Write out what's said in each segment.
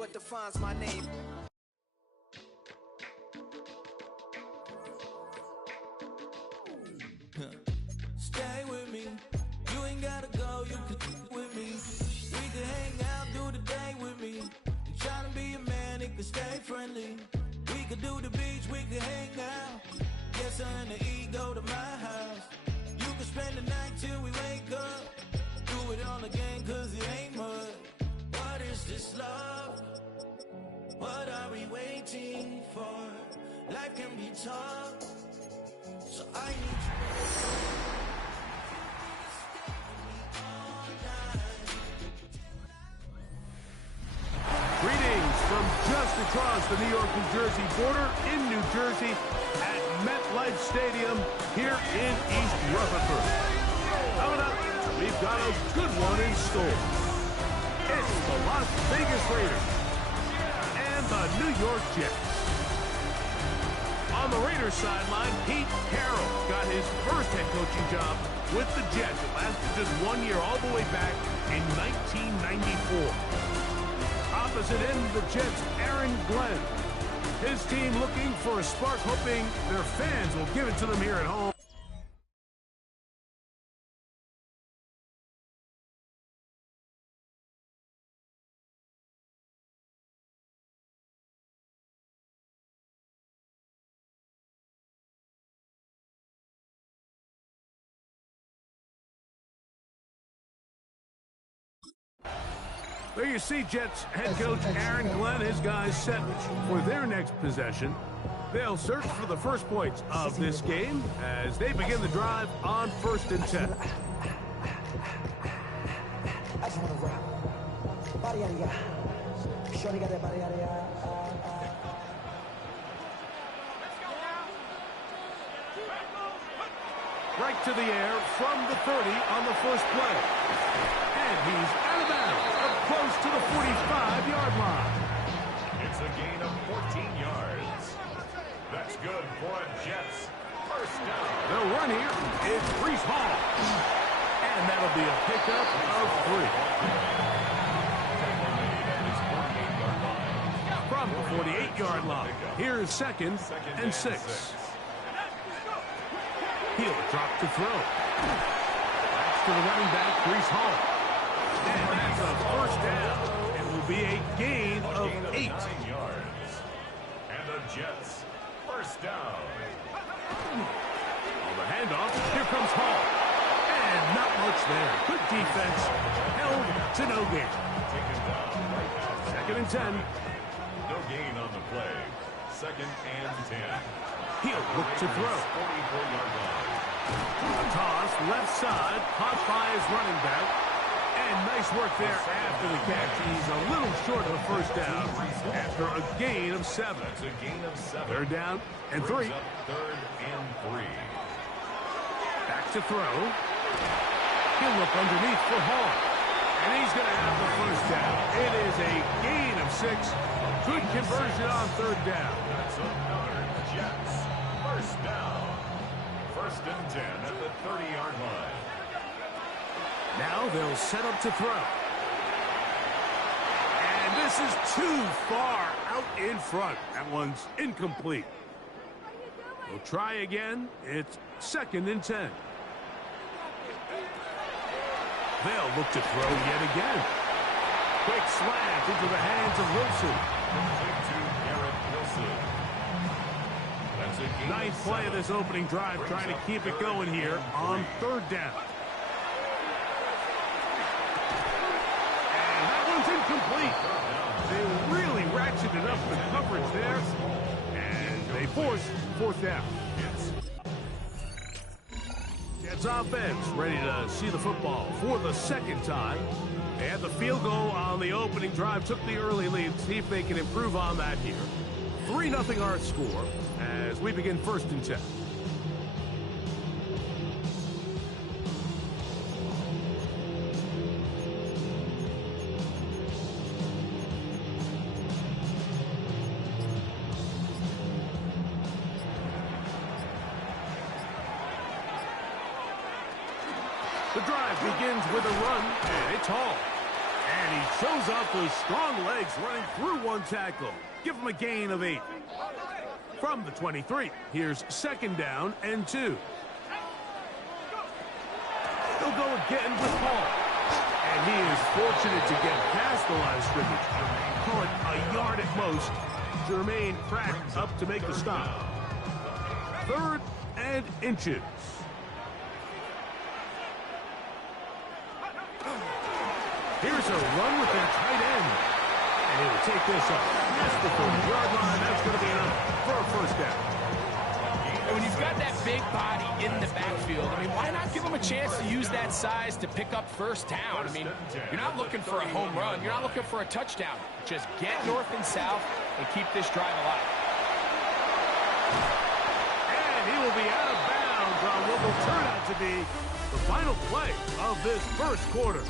what defines my name. Stay with me. You ain't gotta go, you can with me. We can hang out, do the day with me. And trying to be a man, it can stay friendly. We could do the beach, we can hang out. Yes, her and the E go to my house. You can spend the night till we wake up. Do it all again, cause it ain't mud. What is this love? What are we waiting for? Life can be tough, so I need you. Greetings from just across the New York-New Jersey border in New Jersey at MetLife Stadium here in East Rutherford. Coming up, we've got a good one in store. It's the Las Vegas Raiders and the New York Jets. On the Raiders sideline, Pete Carroll got his first head coaching job with the Jets. It lasted just 1 year, all the way back in 1994. Opposite end, the Jets' Aaron Glenn. His team looking for a spark, hoping their fans will give it to them here at home. There you see Jets head coach Aaron Glenn, his guys set for their next possession. They'll search for the first points of this game as they begin the drive on 1st and 10. Right to the air from the 30 on the first play. And he's out of bounds, up close to the 45-yard line. It's a gain of 14 yards. That's good for a Jets first down. The run here is Breece Hall. And that'll be a pickup of 3. From the 48-yard line, here's 2nd and 6. He'll drop to throw. That's to the running back, Breece Hall. And that's a first down. It will be a gain of 8 yards. And the Jets first down. On the handoff, here comes Hall. And not much there. Good defense. Held to no gain. Taken down right now. 2nd and 10. No gain on the play. 2nd and 10. He'll look to throw. 44-yard line. A toss, left side, caught by his running back. And nice work there after the catch. He's a little short of a first down after a gain of 7. That's a gain of 7. 3rd down and 3. 3rd and 3. Back to throw. He'll look underneath for Hall. And he's going to have the first down. It is a gain of 6. Good conversion on 3rd down. That's another Jets first down. 1st and 10 at the 30-yard line. Now they'll set up to throw. And this is too far out in front. That one's incomplete. We'll try again. It's 2nd and 10. They'll look to throw yet again. Quick slant into the hands of Wilson. That's a gain. Ninth play of this opening drive, trying to keep it going here on 3rd down. Incomplete. They really ratcheted up the coverage there, and they forced 4th down. Jets offense ready to see the football for the 2nd time. They had the field goal on the opening drive, took the early lead. See if they can improve on that here. 3-0 our score as we begin 1st and 10. The drive begins with a run, and it's Hall. And And he shows off those strong legs running through one tackle. Give him a gain of 8. From the 23, here's 2nd down and 2. He'll go again with Hall. And he is fortunate to get past the line of scrimmage. Call it a yard at most. Jermaine Pratt up to make the stop. 3rd and inches. Here's a run with their tight end. And he'll take this up past the 40-yard line. That's going to be enough for a 1st down. And when you've got that big body in the backfield, I mean, why not give him a chance to use that size to pick up 1st down? I mean, you're not looking for a home run. You're not looking for a touchdown. Just get north and south and keep this drive alive. And he will be out of bounds on what will turn out to be the final play of this 1st quarter.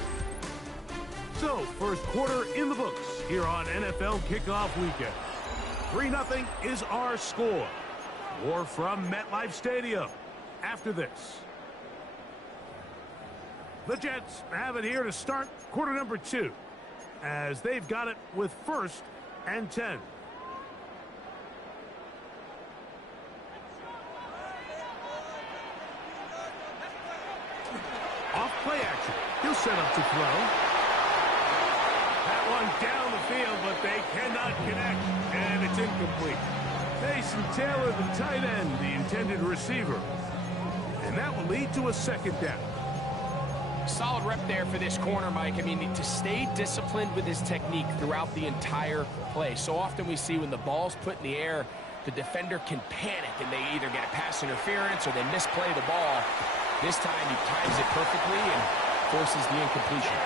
So, 1st quarter in the books here on NFL Kickoff Weekend. 3-0 is our score. More from MetLife Stadium after this. The Jets have it here to start quarter number 2, as they've got it with 1st and 10. Off play action. He'll set up to throw. That one down the field, but they cannot connect, and it's incomplete. Mason Taylor, the tight end, the intended receiver. And that will lead to a 2nd down. Solid rep there for this corner, Mike. I mean, to stay disciplined with his technique throughout the entire play. So often we see when the ball's put in the air, the defender can panic, and they either get a pass interference or they misplay the ball. This time he times it perfectly and forces the incompletion.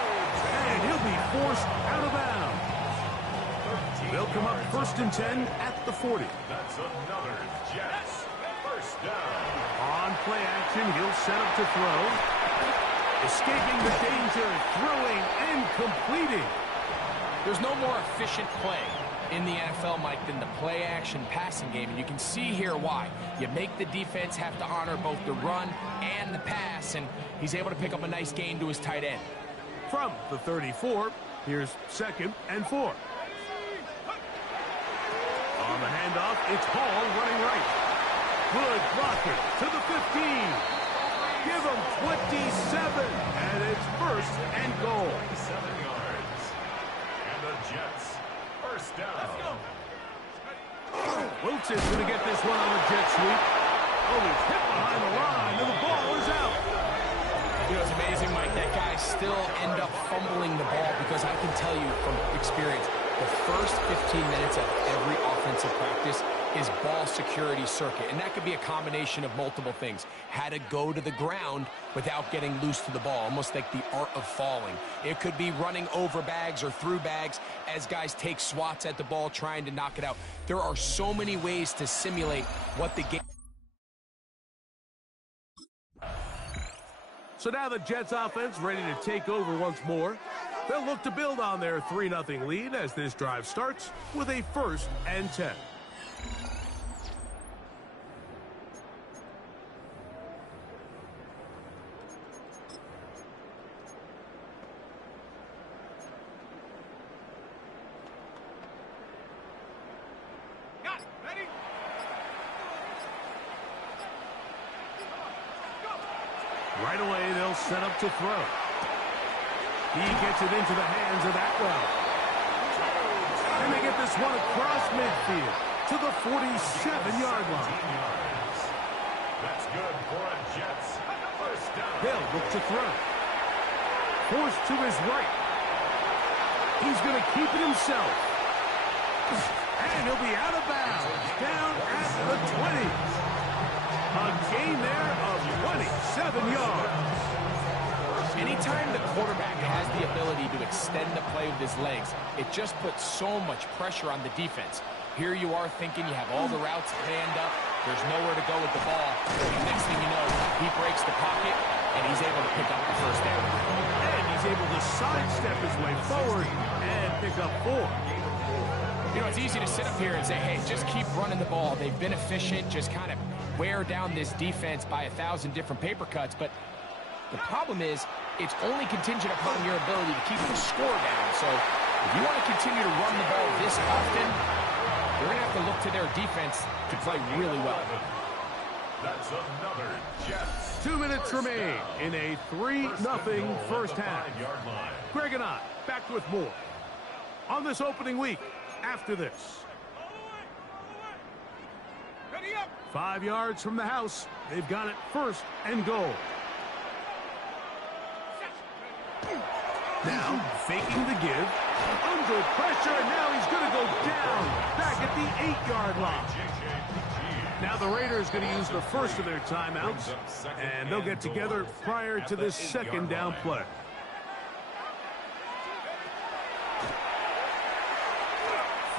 And he'll be forced out of bounds. They'll come up 1st and 10 at the 40. That's another Jets 1st down. On play action, he'll set up to throw. Escaping the danger, throwing and completing. There's no more efficient play in the NFL, Mike, than the play-action passing game, and you can see here why. You make the defense have to honor both the run and the pass, and he's able to pick up a nice gain to his tight end. From the 34, here's 2nd and 4. On the handoff, it's Hall running right. Good blocker to the 15. Give him 27, and it's 1st and goal. 7 yards. And the Jets 1st down. Wilson's going to get this one on the jet sweep. Oh, he's hit behind the line, and the ball is out. You know, it's amazing, Mike, that guys still end up fumbling the ball because I can tell you from experience, the first 15 minutes of every offensive practice is ball security circuit, and that could be a combination of multiple things. How to go to the ground without getting loose to the ball, almost like the art of falling. It could be running over bags or through bags as guys take swats at the ball trying to knock it out. There are so many ways to simulate what the game... So now the Jets offense ready to take over once more. They'll look to build on their 3-0 lead as this drive starts with a 1st and 10. Right away, they'll set up to throw. He gets it into the hands of Atwell. And they get this one across midfield to the 47-yard line. That's good for a Jets 1st down. They'll look to throw. Forced to his right. He's going to keep it himself. And he'll be out of bounds. Down at the 20. A gain there of 27 yards. Anytime the quarterback has the ability to extend the play with his legs, it just puts so much pressure on the defense. Here you are thinking you have all the routes planned up, there's nowhere to go with the ball, and next thing you know, he breaks the pocket, and he's able to pick up the 1st down. And he's able to sidestep his way forward and pick up 4. You know, it's easy to sit up here and say, hey, just keep running the ball. They've been efficient, just kind of wear down this defense by 1,000 different paper cuts. But the problem is it's only contingent upon your ability to keep the score down. So if you want to continue to run the ball this often, you're going to have to look to their defense to play really well. That's another Jets. 2 minutes remain in a 3-0 first half. Greg and I back with more on this opening week after this. 5 yards from the house. They've got it first and goal. Now, faking the give. Under pressure, and now he's going to go down. Back at the 8-yard line. Now the Raiders going to use the first of their timeouts, and they'll get together prior to this second down play.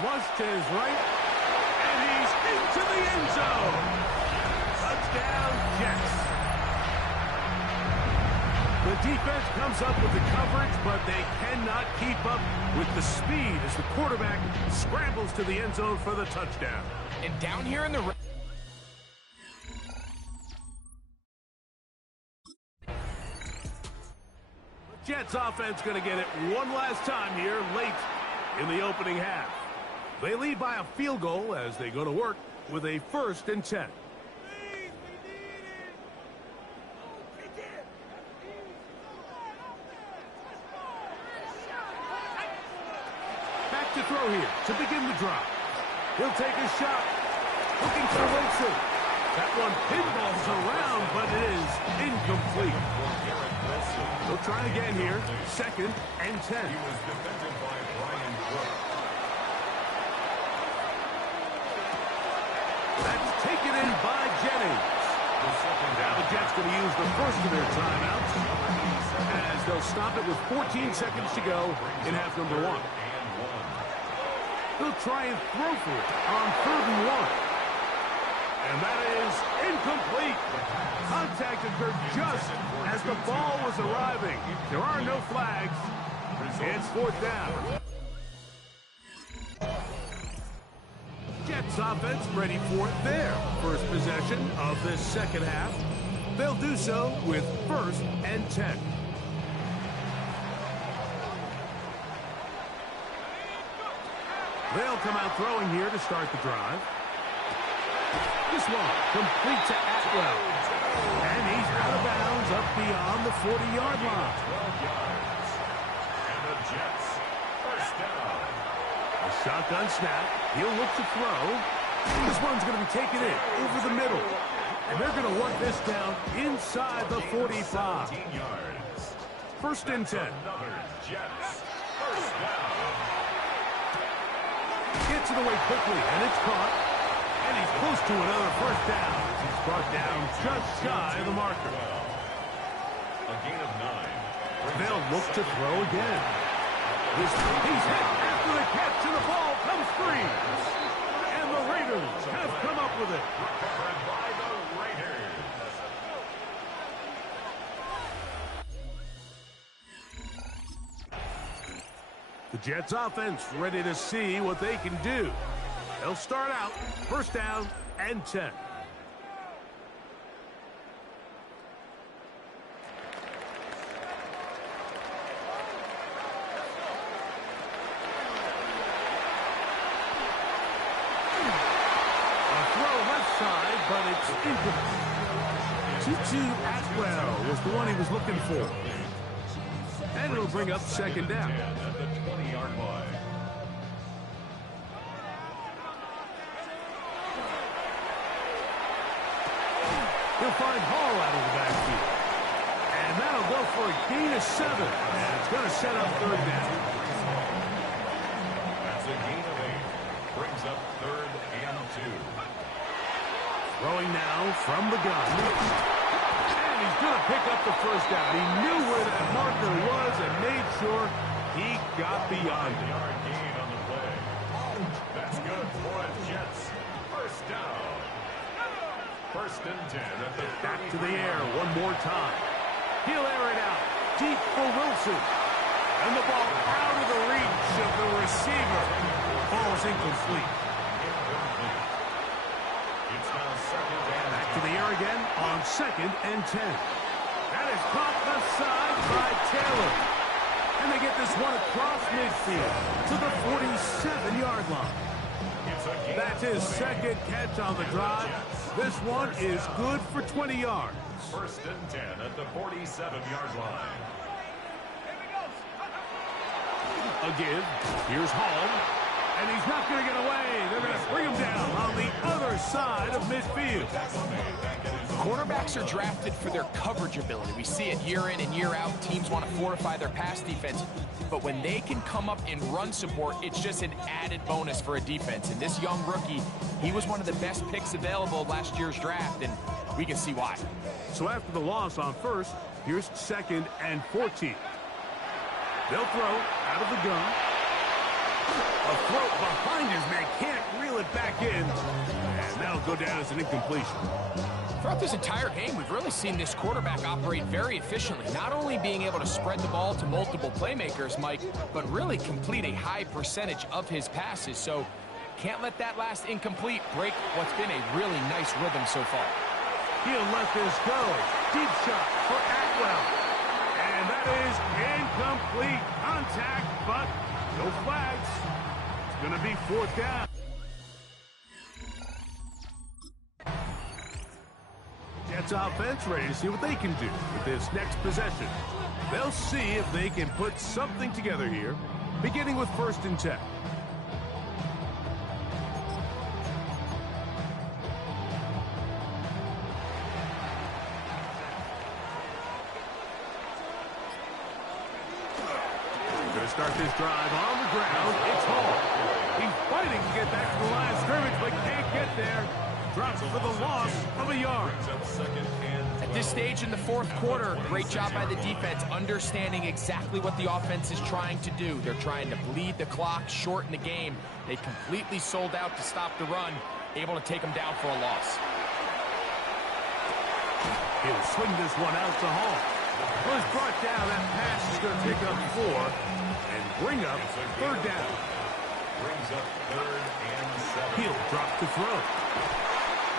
Flushed to his right, and he's into the end zone. Touchdown, Jets. The defense comes up with the coverage, but they cannot keep up with the speed as the quarterback scrambles to the end zone for the touchdown. And down here in the Jets offense going to get it one last time here late in the opening half. They lead by a field goal as they go to work with a 1st and 10. Back to throw here to begin the drive. He'll take a shot. Looking for Winston. That one pinballs around, but it is incomplete. They'll try again here. 2nd and 10. He was defended by Brian Brooks. That's taken in by Jennings. Now the Jets going to use the first of their timeouts as they'll stop it with 14 seconds to go in half number 1. They'll try and throw for it on 3rd and 1. And that is incomplete. Contact occurred just as the ball was arriving. There are no flags. It's 4th down. Jets offense ready for their first possession of this second half. They'll do so with 1st and 10. They'll come out throwing here to start the drive. This one complete to Atwell. And he's out of bounds up beyond the 40-yard line. 12 yards. And the Jets, 1st down. A shotgun snap. He'll look to throw. This one's going to be taken in over the middle. And they're going to work this down inside the 45. 17 yards. 1st and 10. Another Jets, 1st down. Gets it away quickly, and it's caught. And he's close to another 1st down. He's brought down just shy of the marker. A gain of 9. They'll look to throw again. He's hit after the catch, and the ball comes free. And the Raiders have come up with it. Recovered by the Raiders. The Jets offense ready to see what they can do. They'll start out 1st down and 10. A throw left side, but it's incomplete. Tutu Atwell was the one he was looking for. And it'll bring up 2nd down. At the 20-yard line. He'll find Hall out of the backfield. And that'll go for a gain of 7. And it's going to set up 3rd down. That's a gain of 8. Brings up 3rd and 2. Throwing now from the gun. And he's going to pick up the 1st down. He knew where that marker was and made sure he got beyond it. Yard gain on the play. That's good for a Jets. 1st down. 1st and 10 at the Back to the air one more time. He'll air it out deep for Wilson. And the ball out of the reach of the receiver. Ball's incomplete. It's now 2nd and Back to the air again on 2nd and 10. That is caught the side by Taylor. And they get this one across midfield to the 47-yard line. That's his second catch on the drive. This one is good for 20 yards. First and 10 at the 47-yard line. Again, here's Hall. And he's not going to get away. They're going to bring him down on the other side of midfield. Quarterbacks are drafted for their coverage ability. We see it year in and year out. Teams want to fortify their pass defense. But when they can come up in run support, it's just an added bonus for a defense. And this young rookie, he was one of the best picks available last year's draft, and we can see why. So after the loss on first, here's 2nd and 14. They'll throw out of the gun. A throw behind his man, can't reel it back in. And that'll go down as an incompletion. Throughout this entire game, we've really seen this quarterback operate very efficiently, not only being able to spread the ball to multiple playmakers, Mike, but really complete a high percentage of his passes. So can't let that last incomplete break what's been a really nice rhythm so far. He'll let this go. Deep shot for Atwell. And that is incomplete contact, but no flags. It's going to be 4th down. Jets offense ready to see what they can do with this next possession. They'll see if they can put something together here, beginning with 1st and 10. Start this drive on the ground. It's Hall. He's fighting to get back to the line of scrimmage, but can't get there. Drops for the loss of a yard. At this stage in the 4th quarter, great job by the defense, understanding exactly what the offense is trying to do. They're trying to bleed the clock, shorten the game. They completely sold out to stop the run, able to take them down for a loss. He'll swing this one out to Hall. Was brought down. That pass is going to pick up 4 and bring up 3rd down. Brings up 3rd and 7. He'll drop to throw.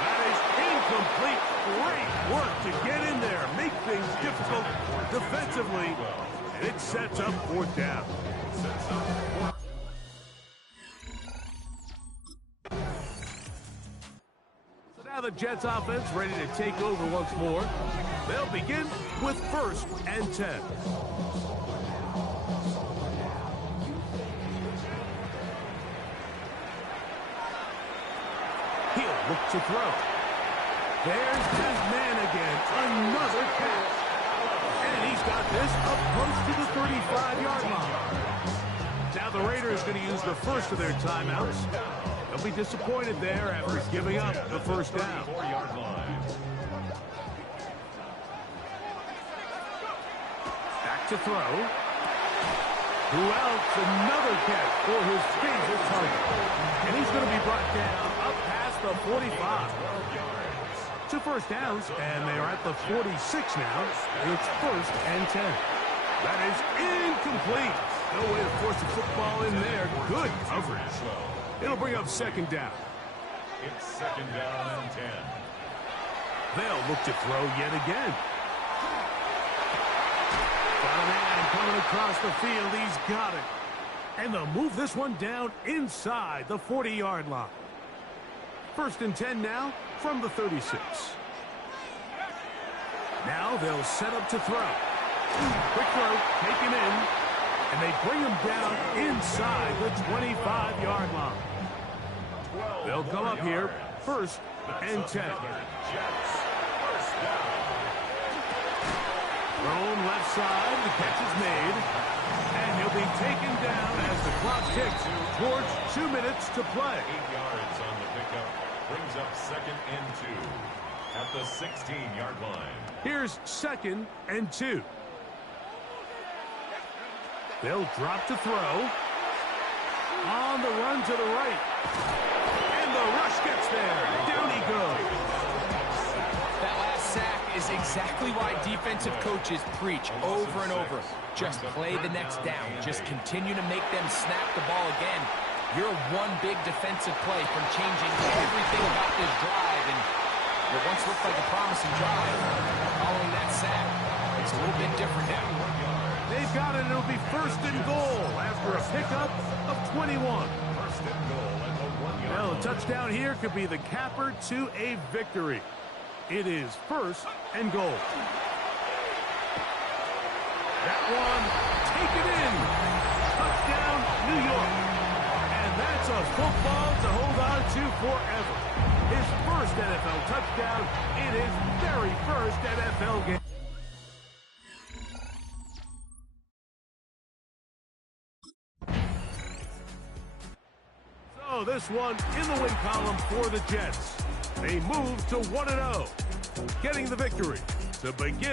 That is incomplete. Great work to get in there, make things difficult defensively, and it sets up 4th down. So now the Jets offense ready to take over once more. They'll begin with 1st and 10. He'll look to throw. There's his man again. Another catch. And he's got this up close to the 35-yard line. Now the Raiders going to use the first of their timeouts. They'll be disappointed there after giving up the 1st down. Back to throw. Who else? Another catch for his favorite target. And he's going to be brought down up past the 45. 2 first downs, and they are at the 46 now. It's 1st and 10. That is incomplete. No way to force the football in there. Good coverage. It'll bring up 2nd down. It's 2nd down and 10. They'll look to throw yet again. Got a man coming across the field. He's got it. And they'll move this one down inside the 40-yard line. 1st and 10 now from the 36. Now they'll set up to throw. Quick throw, take him in, and they bring him down inside the 25-yard line. They'll come up here 1st and 10. Thrown left side, the catch is made, and he'll be taken down as the clock ticks towards 2 minutes to play. 8 yards on the pickup, brings up 2nd and 2 at the 16-yard line. Here's 2nd and 2. They'll drop to throw. On the run to the right. And the rush gets there. Down he goes. That last sack is exactly why defensive coaches preach over and over. Just play the next down. Just continue to make them snap the ball again. You're one big defensive play from changing everything about this drive. And what once looked like a promising drive, following that sack, It's a little bit different now. They've got it. It'll be first and goal after a pickup of 21. First and goal at the 1 yard. Well, a touchdown here could be the capper to a victory. It is first and goal. That one, take it in. Touchdown, New York. And that's a football to hold on to forever. His first NFL touchdown in his very first NFL game. So this one in the win column for the Jets. They move to 1-0, getting the victory to begin.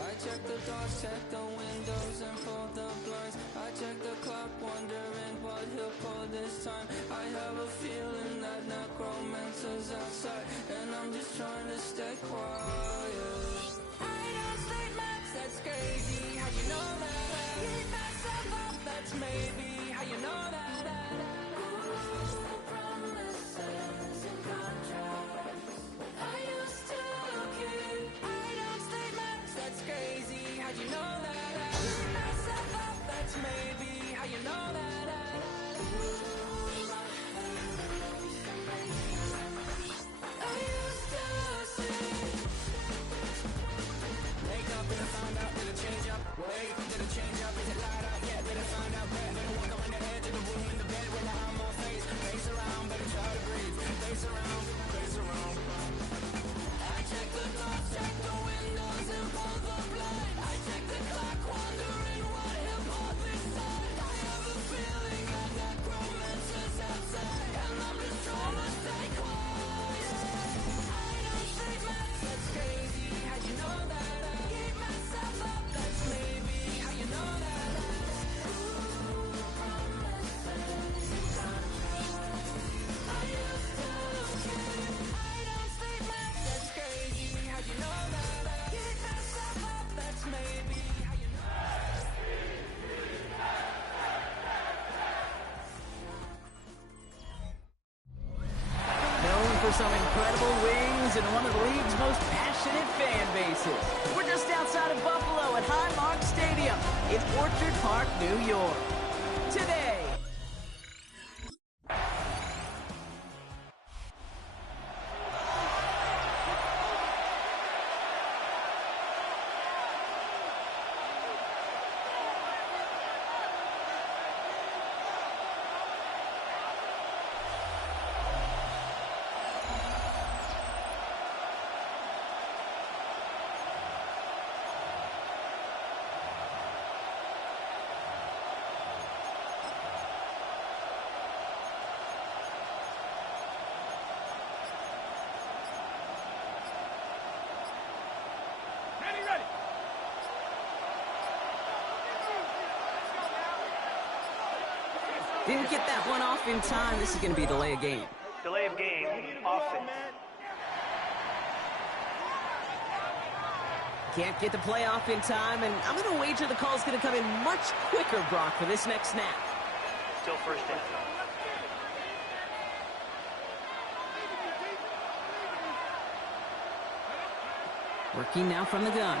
I check the doors, check the windows, and pull the blinds. I check the clock, wondering what he'll pull this time. I have a feeling that necromancer's outside, and I'm just trying to stay quiet. I don't sleep much, that's crazy. How you know that? Keep myself up, that's maybe. How you know that? Promises and contracts I used to keep. I don't sleep much, that's crazy. How you know that? Keep myself up, that's maybe. How you know that? I used to see. Wake up and I find out, did it change up? Wait, did it change up? Is it light up? Yeah, did it find out? Better walk around the edge of the room in the bed with my arm on face. Face around, better try to breathe. Face around, face around. I check the doors, check the windows, and pull the blind. I check the clock, wondering what he'll pull this time. I have a feeling that necromancer's outside, and I'm just trying to stay quiet. I don't sleep much, that's crazy. How'd you know that? Keep myself up, that's maybe. How you know that? Promises and contracts I used to keep. I don't sleep much, that's crazy. How'd you know that? Keep myself up, that's maybe. How you know that? Known for some incredible wings and one of the league's most passionate fan bases. We're just outside of Buffalo at Highmark Stadium in Orchard Park, New York. Today, didn't get that one off in time. This is going to be a delay of game. Delay of game, offense. Can't get the play off in time, and I'm going to wager the call's going to come in much quicker, Brock, for this next snap. Still first down. Working now from the gun.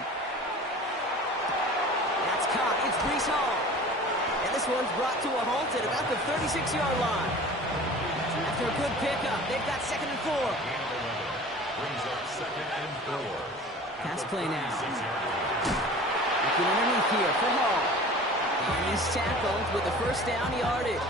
That's caught. It's Breece Hall. And this one's brought to a halt at about the 36-yard line. After a good pickup, they've got 2nd and 4. Brings up 2nd and 4. Pass play now. Looking underneath here for Hall. And he's tackled with the first down yardage.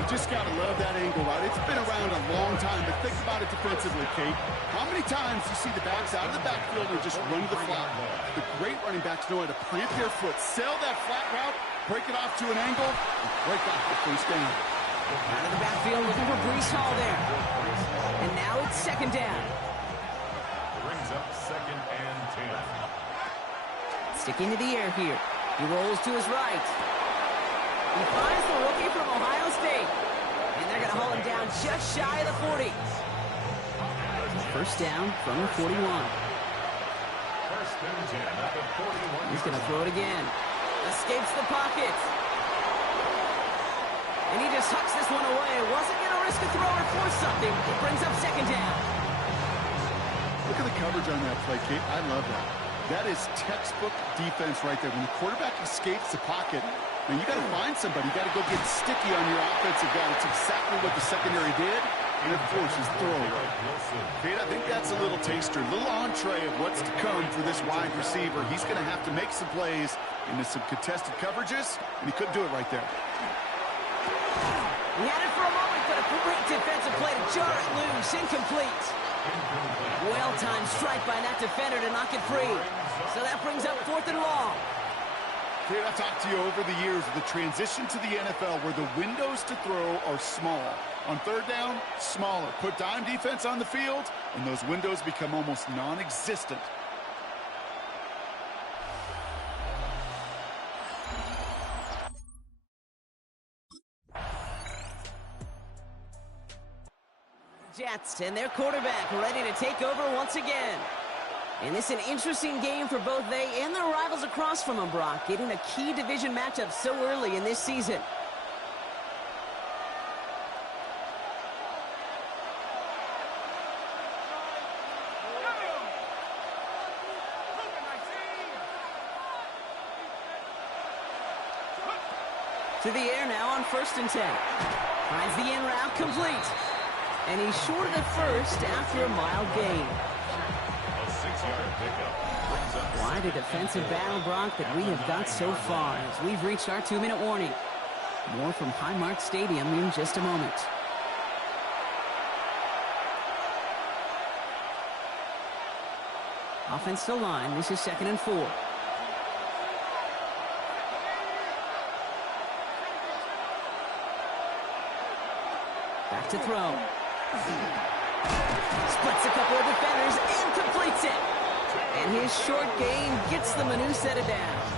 You just got to love that angle, right? It's been around a long time, but think about it defensively, Kate. How many times do you see the backs out of the backfield and just run to the flat? The great running backs know how to plant their foot, sell that flat route, break it off to an angle, and break off the first down. Out of the backfield looking for Breece Hall there. And now it's 2nd down. Brings up 2nd and 10. Sticking to the air here. He rolls to his right. He finds the rookie from Ohio State. And they're going to haul him down just shy of the 40. First down from the 41. First and 10 at the 41. He's going to throw it again. Escapes the pocket. And he just hucks this one away. Wasn't going to risk a throw or force something. It brings up second down. Look at the coverage on that play, Kate. I love that. That is textbook defense right there. When the quarterback escapes the pocket, and you got to find somebody. You got to go get sticky on your offensive guy. It's exactly what the secondary did, and it forces throwaway. Kate, I think that's a little taster, a little entree of what's to come for this wide receiver. He's going to have to make some plays into some contested coverages, and he couldn't do it right there. He had it for a moment, but a great defensive play to jar it loose. Incomplete. Well-timed strike by that defender to knock it free. So that brings up 4th and long. Kate, I've talked to you over the years of the transition to the NFL where the windows to throw are small. On third down, smaller. Put dime defense on the field, and those windows become almost non-existent. Jets and their quarterback ready to take over once again. And this is an interesting game for both they and their rivals across from them, Brock, getting a key division matchup so early in this season. To the air now on 1st and 10. Finds the in route complete. And he's short of the first after a mild gain. A 6-yard pickup brings up Quite a defensive battle, Brock, that we have got so far as we've reached our 2-minute warning. More from Highmark Stadium in just a moment. Offensive line, this is 2nd and 4. Back to throw. Splits a couple of defenders and completes it. And his short gain gets them a new set of downs.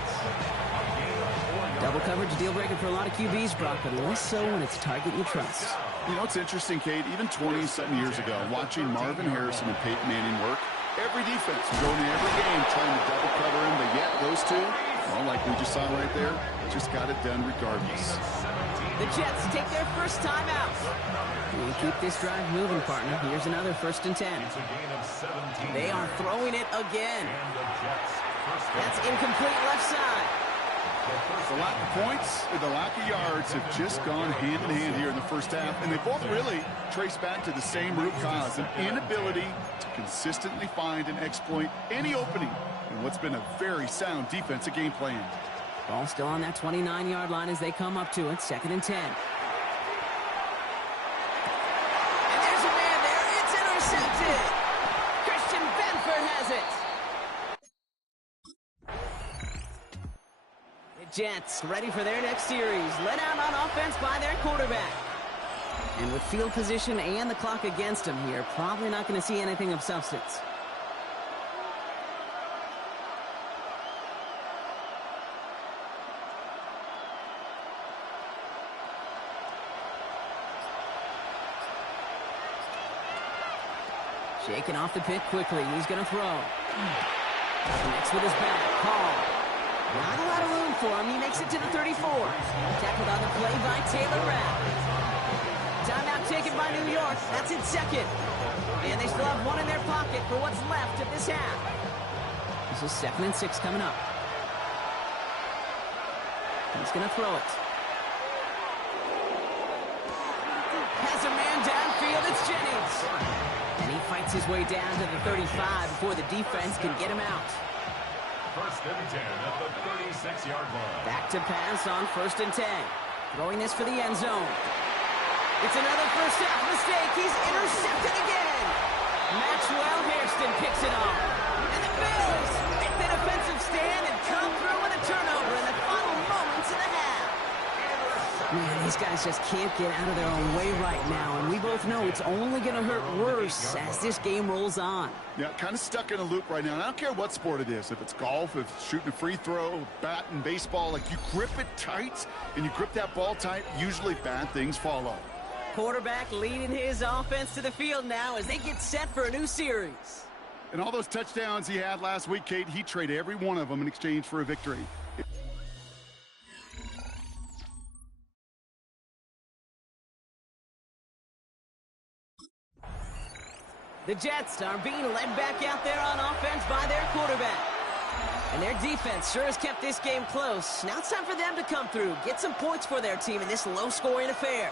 Double coverage deal breaker for a lot of QBs, Brock, but less so when it's a target you trust. You know, it's interesting, Kate, even 20-something years ago, watching Marvin Harrison and Peyton Manning work, every defense would go into every game trying to double cover him, but yet those two, well, like we just saw right there, just got it done regardless. The Jets take their first time out. We keep this drive moving, partner. Here's another 1st and 10. It's a gain of 17. They are throwing it again. And the Jets first down. That's incomplete left side. The lack of points and the lack of yards have just gone hand in hand here in the first half, and they both really trace back to the same root cause, an inability to consistently find and exploit any opening in what's been a very sound defensive game plan. Ball still on that 29-yard line as they come up to it. 2nd and 10. And there's a man there. It's intercepted. Christian Benford has it. The Jets ready for their next series. Led out on offense by their quarterback. And with field position and the clock against them here, probably not going to see anything of substance. Shaking off the pick quickly. He's going to throw. Connects with his back. Call. Not a lot of room for him. He makes it to the 34. Tackled on the play by Taylor Rapp. Timeout taken by New York. That's in 2nd. And they still have one in their pocket for what's left of this half. This is 2nd and 6 coming up. He's going to throw it. Has a man downfield. It's Jennings. And he fights his way down to the 35 before the defense can get him out. 1st and 10 at the 36-yard line. Back to pass on 1st and 10. Throwing this for the end zone. It's another first half mistake. He's intercepted again. Maxwell Hairston picks it off. And the Bills make the defensive stand and come through with a turnover in the final moments of the half. Man, these guys just can't get out of their own way right now, and we both know it's only going to hurt worse as this game rolls on. Yeah, kind of stuck in a loop right now. And I don't care what sport it is. If it's golf, if it's shooting a free throw, bat and baseball, like you grip it tight and you grip that ball tight, usually bad things follow. Quarterback leading his offense to the field now as they get set for a new series. And all those touchdowns he had last week, Kate, he traded every one of them in exchange for a victory. The Jets are being led back out there on offense by their quarterback. And their defense sure has kept this game close. Now it's time for them to come through, get some points for their team in this low-scoring affair.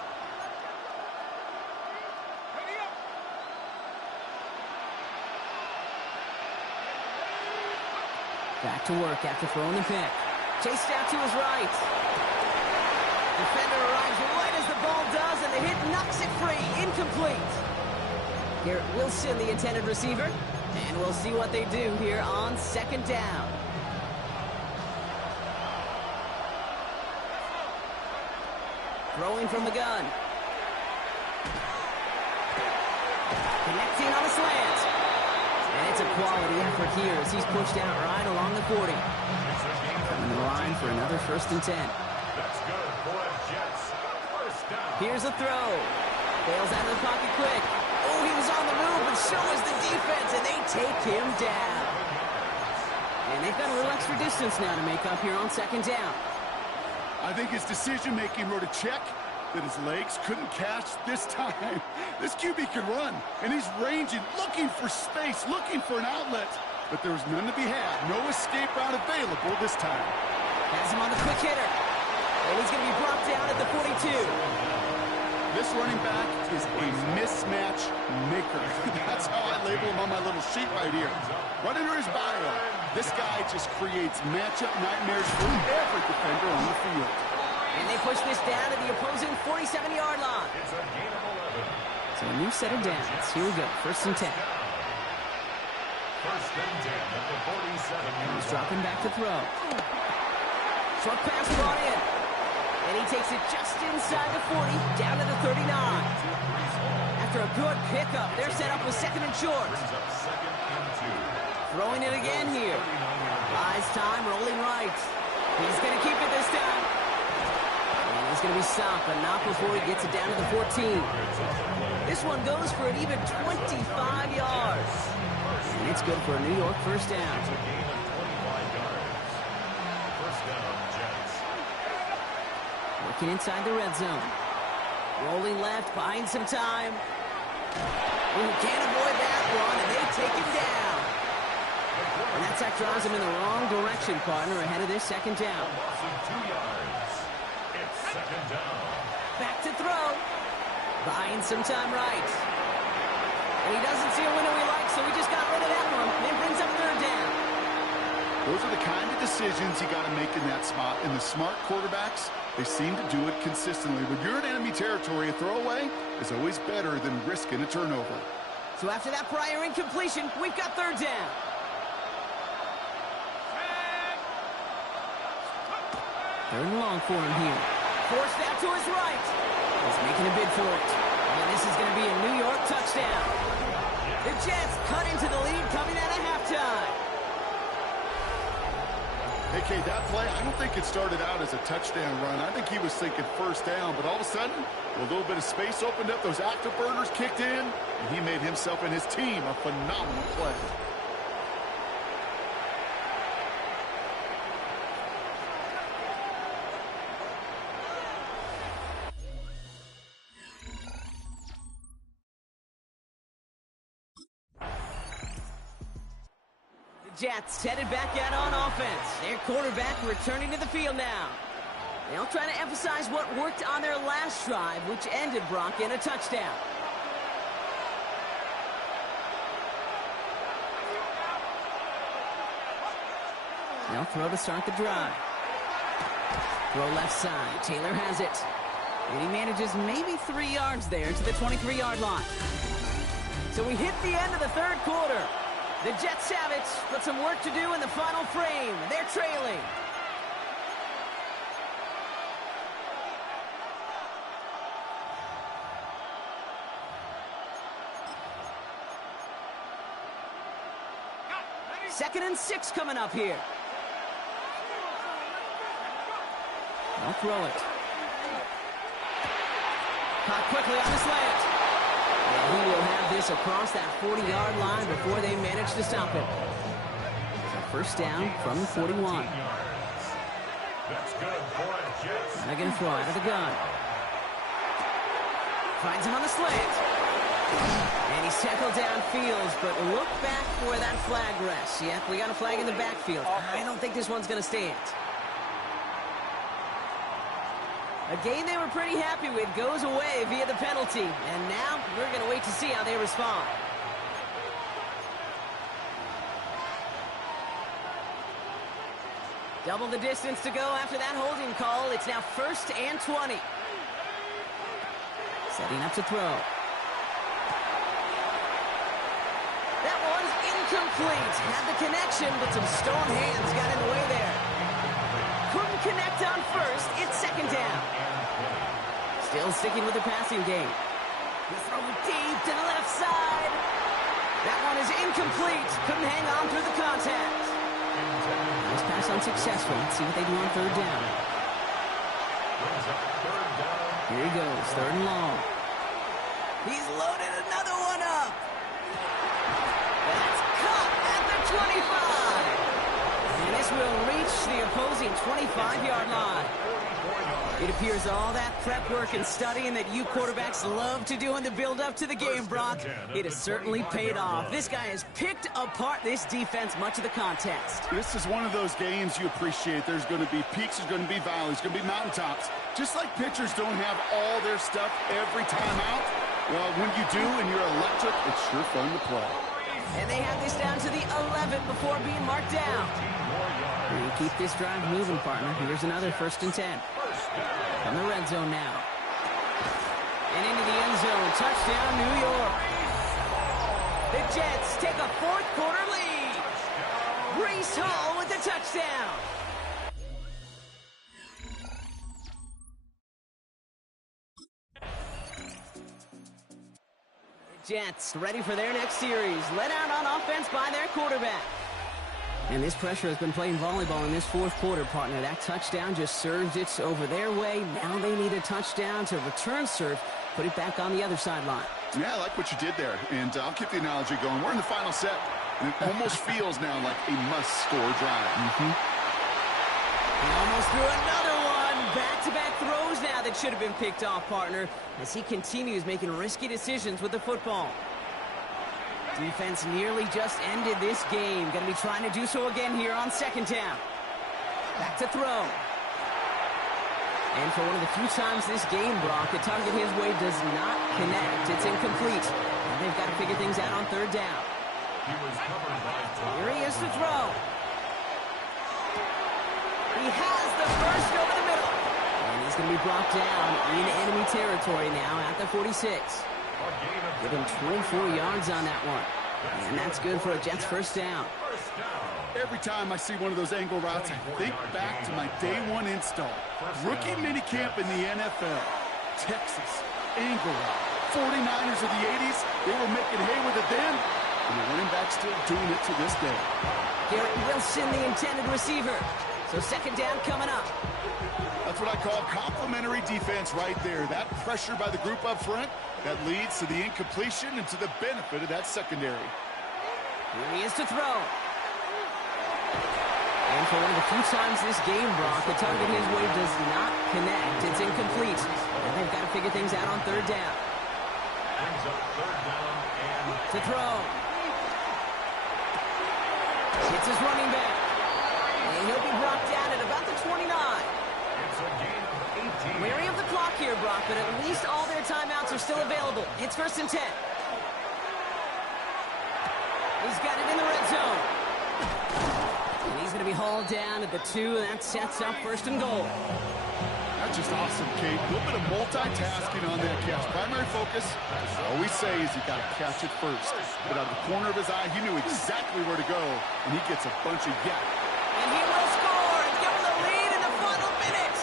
Back to work after throwing the pick. Chased out to his right. Defender arrives right as the ball does, and the hit knocks it free. Incomplete. Garrett Wilson, the intended receiver. And we'll see what they do here on second down. Throwing from the gun. Connecting on a slant. And it's a quality effort here as he's pushed out right along the 40. Coming to the line for another 1st and 10. That's good for the Jets. First down. Here's a throw. Bails out of the pocket quick. Oh, he was on the move, but so was the defense, and they take him down. And they've got a little extra distance now to make up here on second down. I think his decision-making wrote a check that his legs couldn't catch this time. This QB can run, and he's ranging, looking for space, looking for an outlet. But there was none to be had. No escape route available this time. Has him on the quick hitter. And he's going to be brought down at the 42. This running back is a mismatch maker. That's how I label him on my little sheet right here. Right under his bio, this guy just creates matchup nightmares for every defender on the field. And they push this down to the opposing 47-yard line. It's a gain of 11. So a new set of downs. Here we go, 1st and 10. First and 10 at the 47-yard He's dropping back to throw. Short pass brought in. And he takes it just inside the 40, down to the 39. After a good pickup, they're set up with 2nd and short. Brings up 2nd and 2. Throwing it again here. Buys time, rolling right. He's going to keep it this time. And he's going to be stopped, but not before he gets it down to the 14. This one goes for an even 25 yards. And it's good for a New York 1st down. It's a gain of 25 yards. First down, Jets. Working inside the red zone. Rolling left, buying some time. Ooh, can't avoid that one, and they take him down. And that sack drives him in the wrong direction, partner, ahead of this 2nd down. Loss of 2 yards. It's 2nd down. Back to throw. Buying some time right. And he doesn't see a window he likes, so he just got rid of that one. And brings up 3rd down. Those are the kind of decisions you got to make in that spot. And the smart quarterbacks, they seem to do it consistently. When you're in enemy territory, a throwaway is always better than risking a turnover. So after that prior incompletion, we've got 3rd down. 3rd and long for him here. Forced out to his right. He's making a bid for it. And this is going to be a New York touchdown. The Jets cut into the lead coming out of halftime. Hey, Kate, that play, I don't think it started out as a touchdown run. I think he was thinking 1st down, but all of a sudden, a little bit of space opened up, those afterburners kicked in, and he made himself and his team a phenomenal play. Jets headed back out on offense. Their quarterback returning to the field now. They'll try to emphasize what worked on their last drive, which ended Brock in a touchdown. They'll throw to start the drive. Throw left side. Taylor has it. And he manages maybe 3 yards there to the 23-yard line. So we hit the end of the 3rd quarter. The Jets have it, but some work to do in the final frame. They're trailing. Second and 6 coming up here. I'll throw it. Caught quickly on the slant. And he will have this across that 40-yard line before they manage to stop him. So first down from the 41. That's good for a Jets. They're going to throw out of the gun. Finds him on the slant. And he's tackled downfield, but look back where that flag rests. Yep, we got a flag in the backfield. I don't think this one's going to stand. A game they were pretty happy with goes away via the penalty. And now we're going to wait to see how they respond. Double the distance to go after that holding call. It's now 1st and 20. Setting up to throw. That one's incomplete. Had the connection, but some stone hands got in the way there. Couldn't connect on first. It's 2nd down. Still sticking with the passing game. The throw deep to the left side. That one is incomplete. Couldn't hang on through the contact. Nice pass unsuccessful. Let's see what they do on 3rd down. Here he goes, 3rd and long. He's loaded another one up. That's caught at the 25. And this will reach the opposing 25-yard line. It appears all that prep work and studying that you quarterbacks love to do in the build-up to the game, Brock, it has certainly paid off. This guy has picked apart this defense much of the contest. This is one of those games you appreciate. There's going to be peaks, there's going to be valleys, there's going to be mountaintops. Just like pitchers don't have all their stuff every time out, well, when you do and you're electric, it's sure fun to play. And they have this down to the 11 before being marked down. We keep this drive moving, partner. Here's another 1st and 10. From the red zone now. And into the end zone. Touchdown, New York. The Jets take a 4th quarter lead. Breece Hall with the touchdown. The Jets ready for their next series. Let out on offense by their quarterback. And this pressure has been playing volleyball in this 4th quarter, partner. That touchdown just served it over their way. Now they need a touchdown to return serve, put it back on the other sideline. Yeah, I like what you did there. And I'll keep the analogy going. We're in the final set, and it almost feels now like a must-score drive. He almost threw another one. Back-to-back throws now that should have been picked off, partner, as he continues making risky decisions with the football. Defense nearly just ended this game. Going to be trying to do so again here on 2nd down. Back to throw. And for one of the few times this game, Brock, the target his way does not connect. It's incomplete. And they've got to figure things out on 3rd down. Here he is to throw. He has the first over the middle. And he's going to be brought down in enemy territory now at the 46. Give him 24 yards on that one. And that's good for a Jets 1st down. Every time I see one of those angle routes, I think back to my day 1 install. Rookie minicamp in the NFL. Texas, angle route. 49ers of the 80s, they were making hay with it then, and the running back's still doing it to this day. Garrett Wilson, the intended receiver. So 2nd down coming up. That's what I call complimentary defense right there. That pressure by the group up front, that leads to the incompletion and to the benefit of that secondary. Here he is to throw. And for one of the few times this game, Brock, the target his way does not connect. It's incomplete. And they've got to figure things out on 3rd down. To throw. It's his running back. And he'll be brought down at about the 29. Wary of the clock here, Brock, but at least all their timeouts are still available. It's 1st and 10. He's got it in the red zone. And he's going to be hauled down at the 2, and that sets up 1st and goal. That's just awesome, Kate. A little bit of multitasking on that catch. Primary focus, as I always say, is you got to catch it first. But out of the corner of his eye, he knew exactly where to go, and he gets a bunch of yak. And he will score and give him the lead in the final minutes.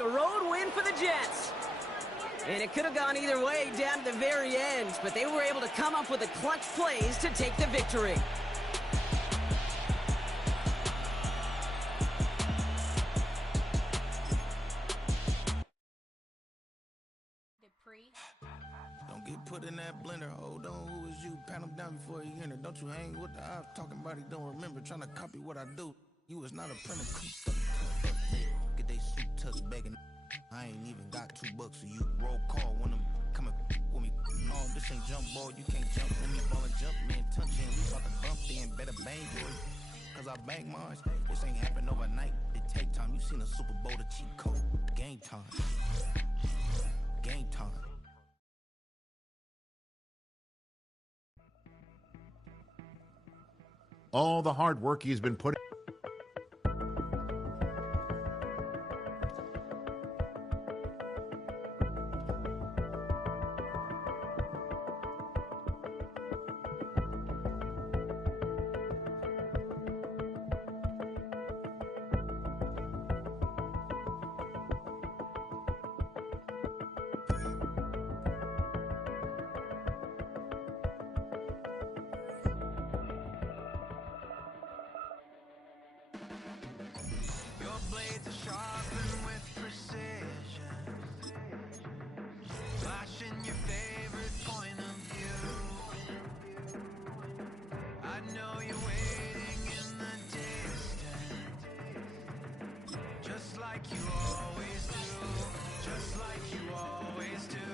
a road win for the Jets. And it could have gone either way down to the very end, but they were able to come up with the clutch plays to take the victory. Don't get put in that blender. Hold on, who is you? Pat him down before he enter. Don't you hang with the ops talking about he don't remember. Trying to copy what I do. You is not a printer. Get they suit tucked back in. I ain't even got $2, so you roll call when I'm coming with me. No, this ain't jump ball. You can't jump with me. Ball and jump, man. Touch in. We about to bump in. Better bang boy. Cause I bang mine. This ain't happen overnight. It take time. You seen a Super Bowl, the cheat code. Game time. Game time. All the hard work he's been putting. Blades are sharpened with precision, flashing your favorite point of view. I know you're waiting in the distance, just like you always do, just like you always do.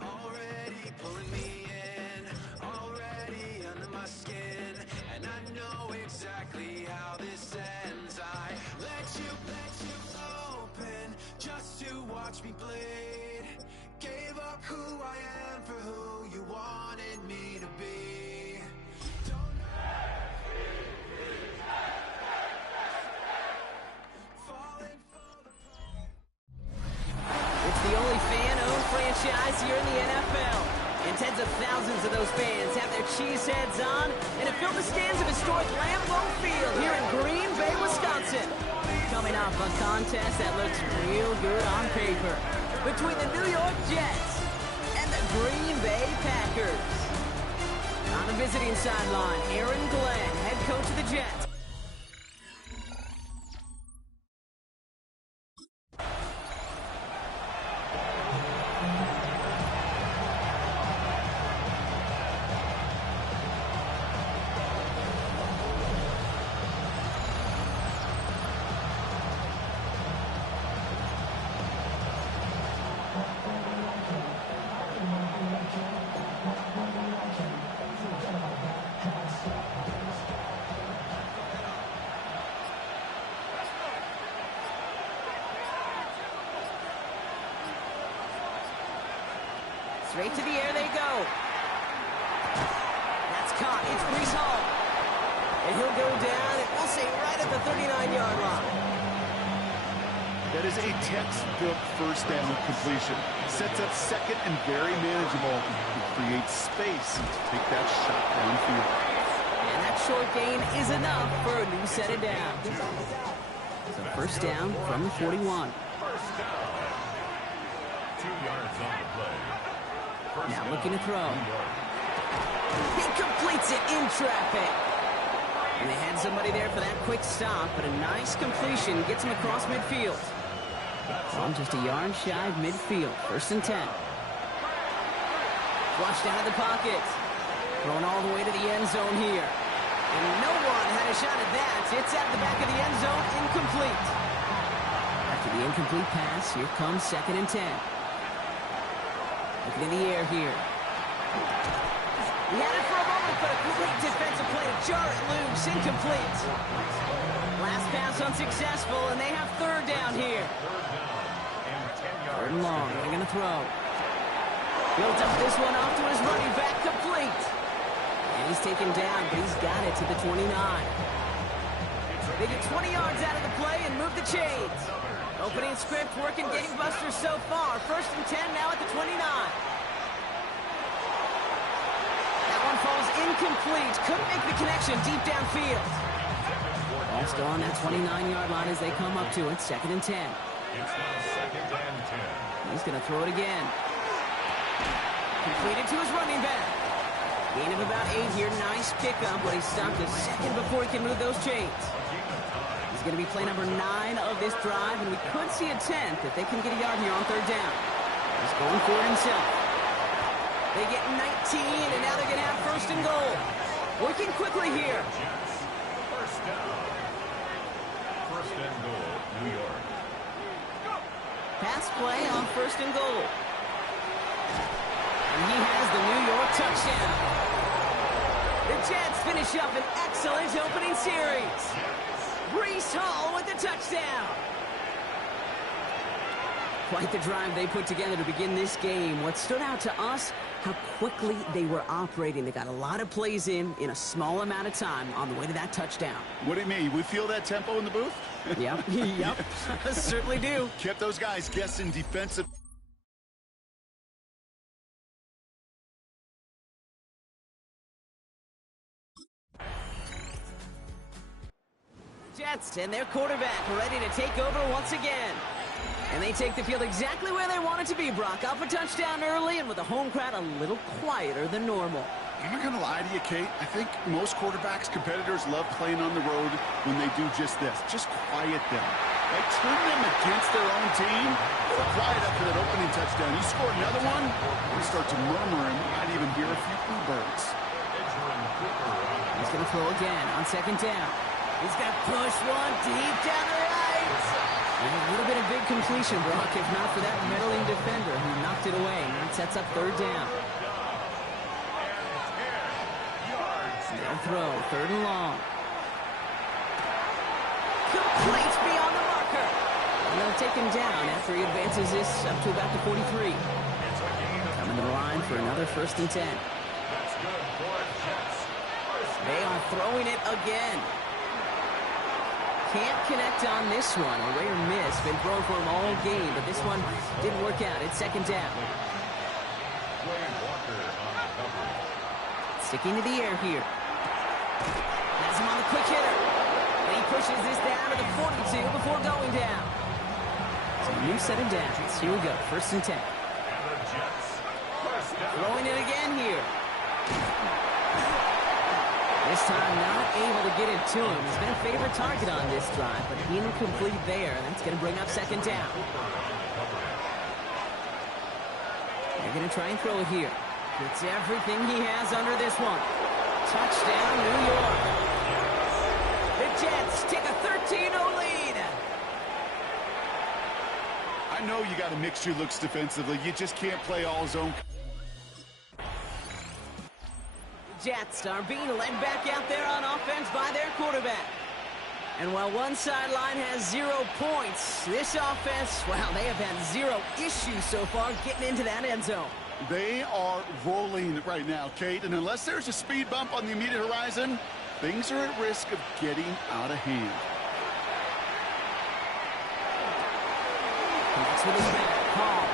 Already pulling me in, already under my skin, and I know exactly how this ends. I let you open just to watch me bleed. Gave up who I am for who you wanted me to be. Don't falling for the It's the only fan-owned franchise here in the NFL. And tens of thousands of those fans have their cheese heads on and have filled the stands of historic Lambeau Field here in Green Bay, Wisconsin. Coming off a contest that looks real good on paper between the New York Jets and the Green Bay Packers. On the visiting sideline, Aaron Glenn, head coach of the Jets. Straight to the air they go. That's caught. It's Breece Hall. And he'll go down, and we'll say right at the 39-yard line. That is a textbook first down completion. Sets up second and very manageable. It creates space to take that shot downfield. And that short gain is enough for a new set of downs. So first down from the 41. First down. 2 yards on the play. Now looking to throw. He completes it in traffic. And they had somebody there for that quick stop, but a nice completion gets him across midfield. On just a yard shy of midfield. First and 10. Flushed out of the pocket. Thrown all the way to the end zone here. And no one had a shot at that. It's at the back of the end zone, incomplete. After the incomplete pass, here comes second and 10. Looking in the air here. He had it for a moment, but a great defensive play to jar it loose. Incomplete. Last pass unsuccessful, and they have third down here. Third and long. They're going to throw. Built up this one off to his running back, complete. And he's taken down, but he's got it to the 29. They get 20 yards out of the play and move the chains. Opening script working gangbusters so far. First and 10 now at the 29. That one falls incomplete. Couldn't make the connection deep downfield. Ball still on that 29-yard line as they come up to it. Second and 10. It's now 2nd and 10. He's going to throw it again. Completed to his running back. Gain of about 8 here. Nice pickup, but he stopped a second before he can move those chains. He's going to be play number 9 of this drive, and we could see a 10th if they can get a yard here on 3rd down. He's going for it himself. They get 19, and now they're going to have 1st and goal. Working quickly here. First down. 1st and goal, New York. Pass play on 1st and goal. And he has the New York touchdown. The Jets finish up an excellent opening series. Breece Hall with the touchdown. Quite the drive they put together to begin this game. What stood out to us, how quickly they were operating. They got a lot of plays in a small amount of time on the way to that touchdown. What do you mean? We feel that tempo in the booth? Yep, yep, certainly do. Kept those guys guessing defensive. Jets and their quarterback ready to take over once again. And they take the field exactly where they want it to be, Brock. Up a touchdown early and with the home crowd a little quieter than normal. I'm not going to lie to you, Kate. I think most quarterbacks, competitors love playing on the road when they do just this. Just quiet them. Like, turn them against their own team. They're quiet after that opening touchdown. You score another one, we start to murmur, and we might even hear a few bluebirds. He's going to throw again on 2nd down. He's going to push one deep down the right. And a little bit of big completion, Brock, if not for that meddling defender who knocked it away. And that sets up 3rd down. They'll throw, 3rd and long. Complete beyond the marker. And they'll take him down after he advances this up to about the 43. Coming to the line for another 1st and 10. They are throwing it again. Can't connect on this one. A rare miss. Been thrown for him all game, but this one didn't work out. It's 2nd down. Sticking to the air here. Has him on the quick hitter. And he pushes this down to the 42 before going down. So a new set of downs. Here we go. 1st and 10. Throwing it again here. This time not able to get it to him. He's been a favorite target on this drive, but incomplete there. That's going to bring up 2nd down. They're going to try and throw it here. Gets everything he has under this one. Touchdown, New York. The Jets take a 13-0 lead. I know you got to mix your looks defensively. You just can't play all zone. Jets are being led back out there on offense by their quarterback. And while one sideline has 0 points, this offense, well, they have had 0 issues so far getting into that end zone. They are rolling right now, Kate, and unless there's a speed bump on the immediate horizon, things are at risk of getting out of hand. That's with his back, Hall.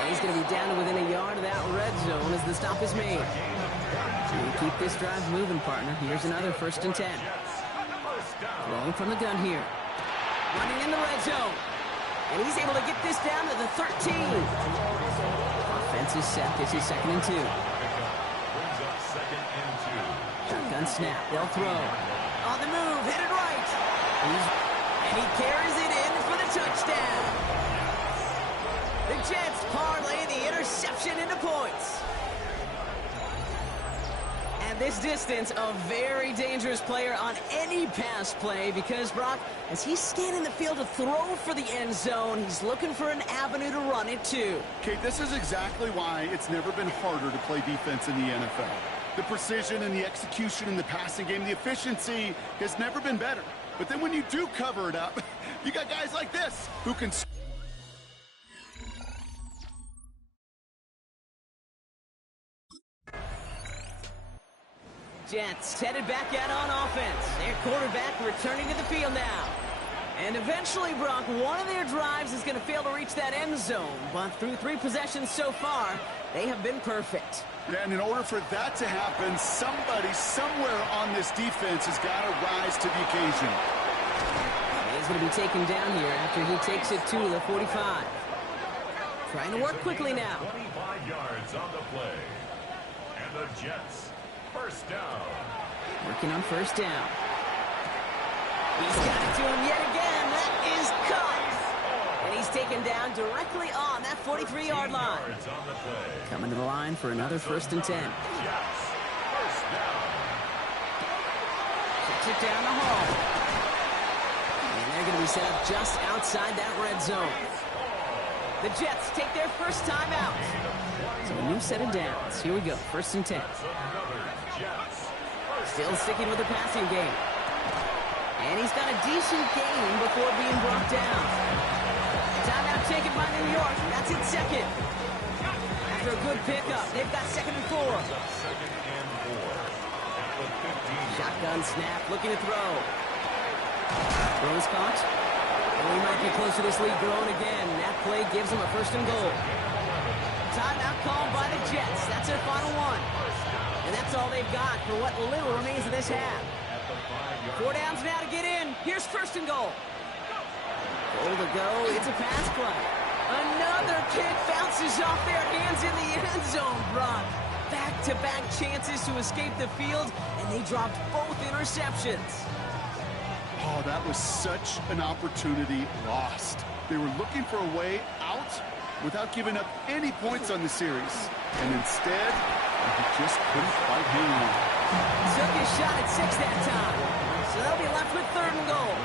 And he's going to be down to within a yard of that red zone as the stop is made. So you keep this drive moving, partner. Here's another 1st and 10. Throwing from the gun here. Running in the red zone. And he's able to get this down to the 13. Offense is set. This is 2nd and 2. Shotgun snap. They'll throw. On the move. Headed right. And he carries it in for the touchdown. The Jets parlay the interception into points. At this distance, a very dangerous player on any pass play because, Brock, as he's scanning the field to throw for the end zone, he's looking for an avenue to run it to. Kate, this is exactly why it's never been harder to play defense in the NFL. The precision and the execution in the passing game, the efficiency has never been better. But then when you do cover it up, you got guys like this who can... Jets headed back out on offense. Their quarterback returning to the field now. And eventually, Brock, one of their drives is going to fail to reach that end zone. But through 3 possessions so far, they have been perfect. And in order for that to happen, somebody somewhere on this defense has got to rise to the occasion. It is going to be taken down here after he takes it to the 45. Trying to work quickly now. 25 yards on the play. And the Jets, first down. Working on first down. He's got it to him yet again. That is caught. And he's taken down directly on that 43-yard line. Coming to the line for another first and 10. Jets, first down. Kicks it down the hall. And they're going to be set up just outside that red zone. The Jets take their first time out. So a new set of downs. Here we go. First and 10. Still sticking with the passing game. And he's got a decent gain before being brought down. Timeout taken by New York. That's it second. After a good pickup, they've got second and 4. Shotgun snap, looking to throw. Throw is caught. And we might be close to this lead growing again. That play gives them a first and goal. Timeout called by the Jets. That's their final one. And that's all they've got for what little remains of this half. 4 downs now to get in. Here's first and goal. Goal to go. It's a pass play. Another kick bounces off their hands in the end zone, Brock. Back-to-back chances to escape the field, and they dropped both interceptions. Oh, that was such an opportunity lost. They were looking for a way out without giving up any points on the series. And instead, they just couldn't quite hang on. Took his shot at 6 that time. So they'll be left with third and goal.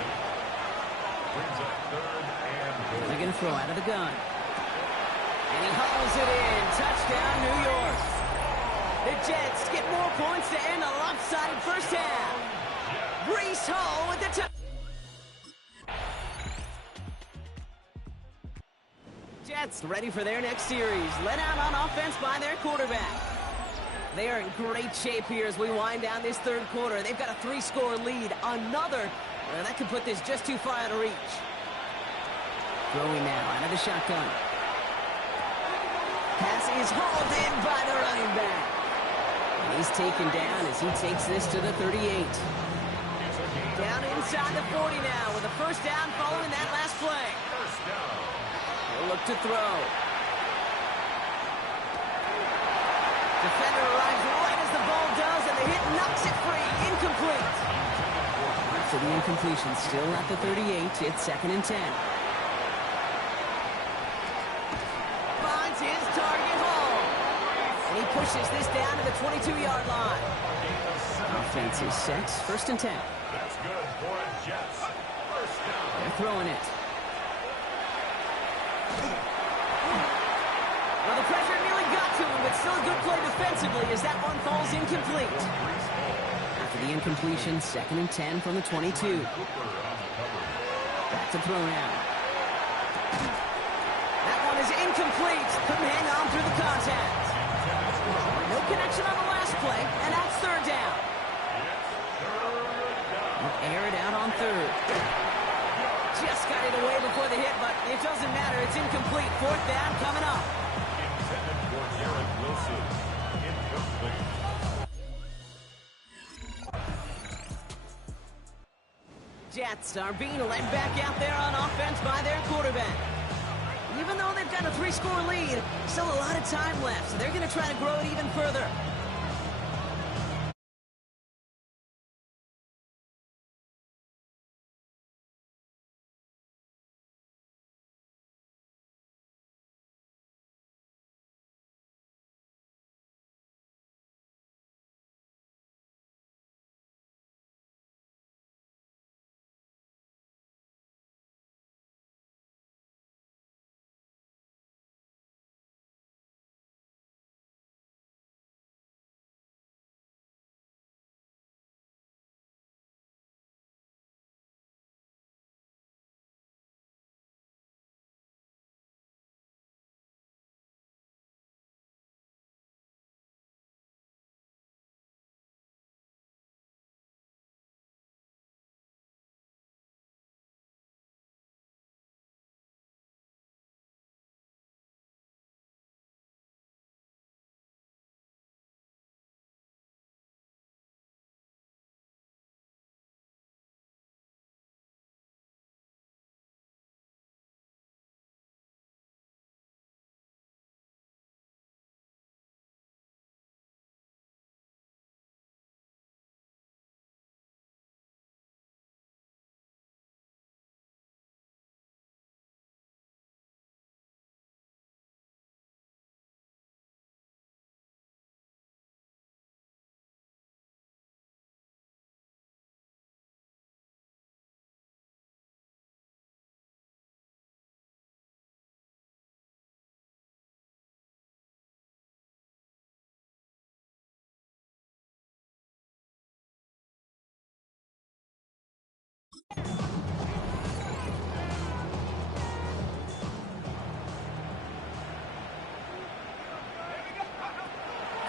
They're going to throw out of the gun. And he hauls it in. Touchdown, New York. The Jets get more points to end a lopsided first half. Breece Hall with the touchdown. Jets ready for their next series. Led out on offense by their quarterback. They are in great shape here as we wind down this third quarter. They've got a 3-score lead. Another that could put this just too far out of reach. Throwing now out of the shotgun. Pass is hauled in by the running back. And he's taken down as he takes this to the 38. Down inside the 40 now with a first down following that last play. He'll look to throw. Defender arrives right as the ball does, and the hit knocks it free. Incomplete. After the incompletion, still at the 38, it's second and 10. Finds his target hole. And he pushes this down to the 22-yard line. Offense is set, first and 10. That's good for Jets. First down. They're throwing it. Well, the pressure nearly got to him, but still a good play defensively as that one falls incomplete. After the incompletion, second and 10 from the 22. Back to throw now. That one is incomplete. Couldn't hang on through the contact. No connection on the last play, and that's third down. They'll air it out on third. Just got it away before the hit, but it doesn't matter. It's incomplete. Fourth down coming up. Intended for Garrett Wilson. Incomplete. Jets are being led back out there on offense by their quarterback. Even though they've got a 3-score lead, still a lot of time left, so they're going to try to grow it even further.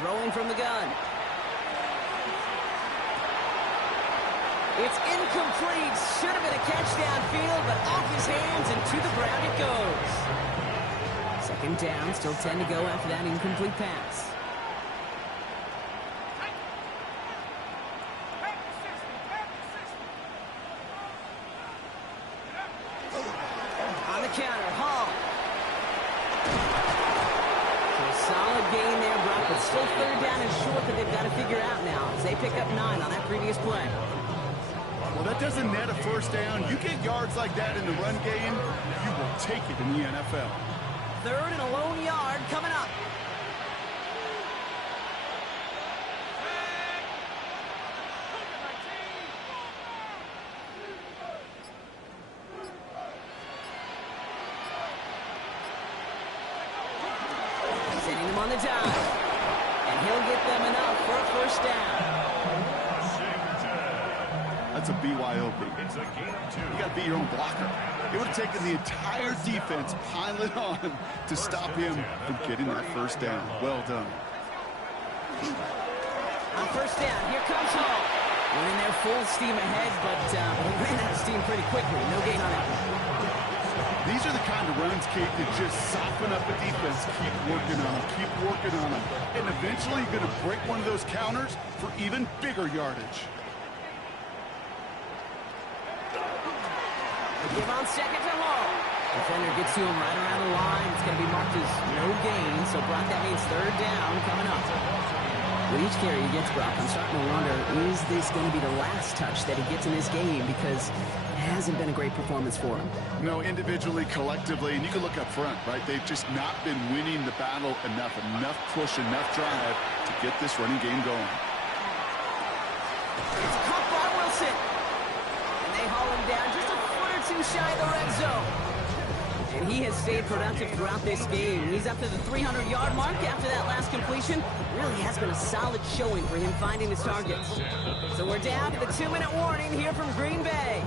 Throwing from the gun. It's incomplete. Should have been a catch downfield, but off his hands and to the ground it goes. Second down, still 10 to go after that incomplete pass. On the counter, Hall. So a solid gain there, Brock, but still third down and short that they've got to figure out now as they pick up 9 on that previous play. Well, that doesn't net a first down. You get yards like that in the run game, you will take it in the NFL. Third and a lone yard coming up. Sending them on the dive. And he'll get them enough for a first down. That's a BYOB. You got to be your own blocker. It would have taken the entire defense piling on to stop him from getting that first down. Well done. On first down, here comes Hall. Went in there full steam ahead, but he ran out of steam pretty quickly. No gain on that one. These are the kind of runs, Kate, that just soften up the defense. Keep working on them. Keep working on them. And eventually you're going to break one of those counters for even bigger yardage. Give on second to Hall. Defender gets to him right around the line. It's going to be marked as no gain. So, Brock, that means third down coming up. With each carry he gets, Brock, I'm starting to wonder, is this going to be the last touch that he gets in this game? Because it hasn't been a great performance for him. No, individually, collectively, and you can look up front, right? They've just not been winning the battle enough push, enough drive to get this running game going. It's caught by Wilson. And they haul him down just a foot or two shy of the red zone. And he has stayed productive throughout this game. He's up to the 300-yard mark after that last completion. Really has been a solid showing for him finding his targets. So we're down to the 2-minute warning here from Green Bay.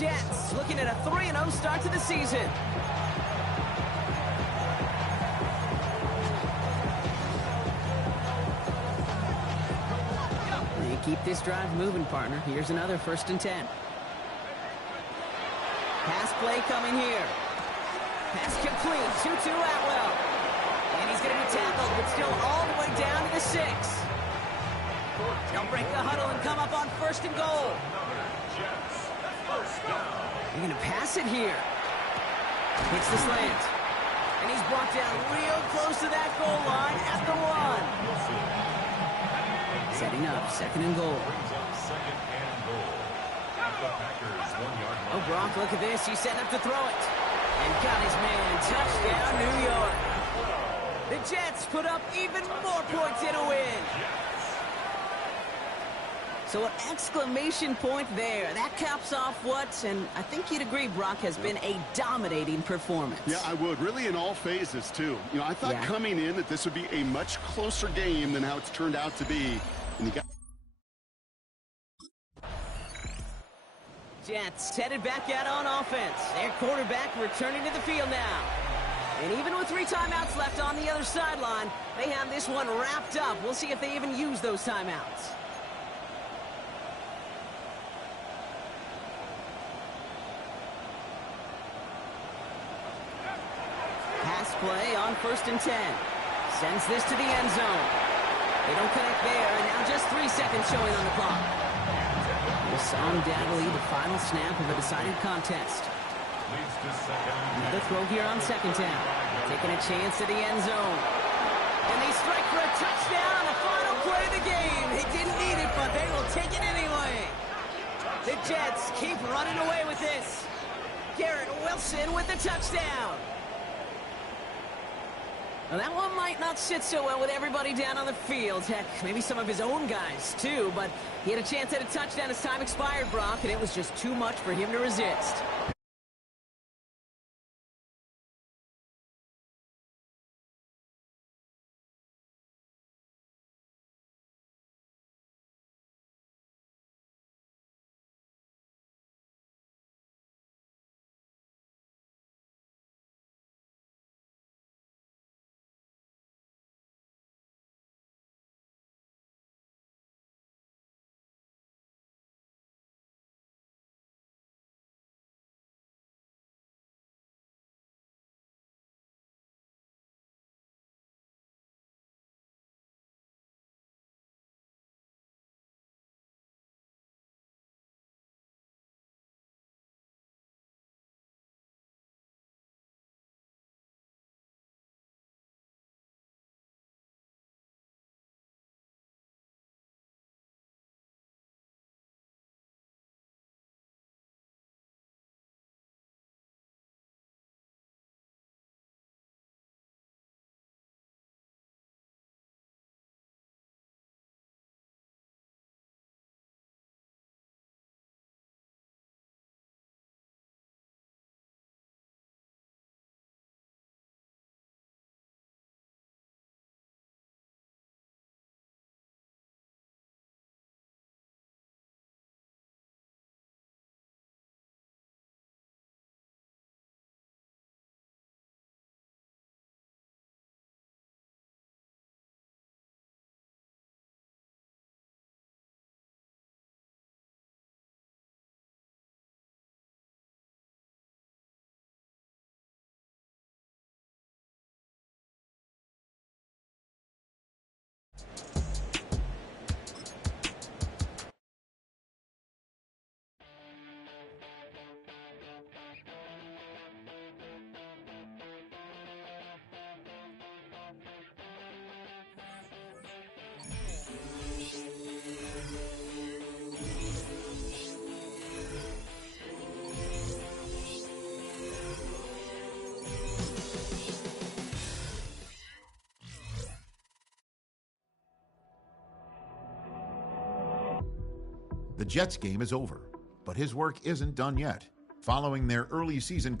Jets looking at a 3-0 start to the season. They keep this drive moving, partner. Here's another 1st and 10. Pass play coming here. Pass complete. 2-2 Atwell. And he's going to be tackled, but still all the way down to the 6. They'll break the huddle and come up on 1st and goal. They're going to pass it here. Hits the slant. And he's brought down real close to that goal line at the 1. Setting up 2nd and goal. Oh, Brock, look at this. He's setting up to throw it. And got his man. Touchdown, New York. The Jets put up even more points in a win. So an exclamation point there. That caps off what, and I think you'd agree, Brock, has been a dominating performance. Yeah, I would. Really in all phases, too. You know, I thought coming in that this would be a much closer game than how it's turned out to be. And you got Jets headed back out on offense. Their quarterback returning to the field now. And even with 3 timeouts left on the other sideline, they have this one wrapped up. We'll see if they even use those timeouts. Pass play on 1st and 10. Sends this to the end zone. They don't connect there, and now just 3 seconds showing on the clock. This undoubtedly the final snap of a decided contest. Another throw here on 2nd down. Taking a chance at the end zone. And they strike for a touchdown on the final play of the game. They didn't need it, but they will take it anyway. The Jets keep running away with this. Garrett Wilson with the touchdown. Well, that one might not sit so well with everybody down on the field. Heck, maybe some of his own guys, too. But he had a chance at a touchdown as time expired, Brock, and it was just too much for him to resist. The Jets' game is over, but his work isn't done yet. Following their early season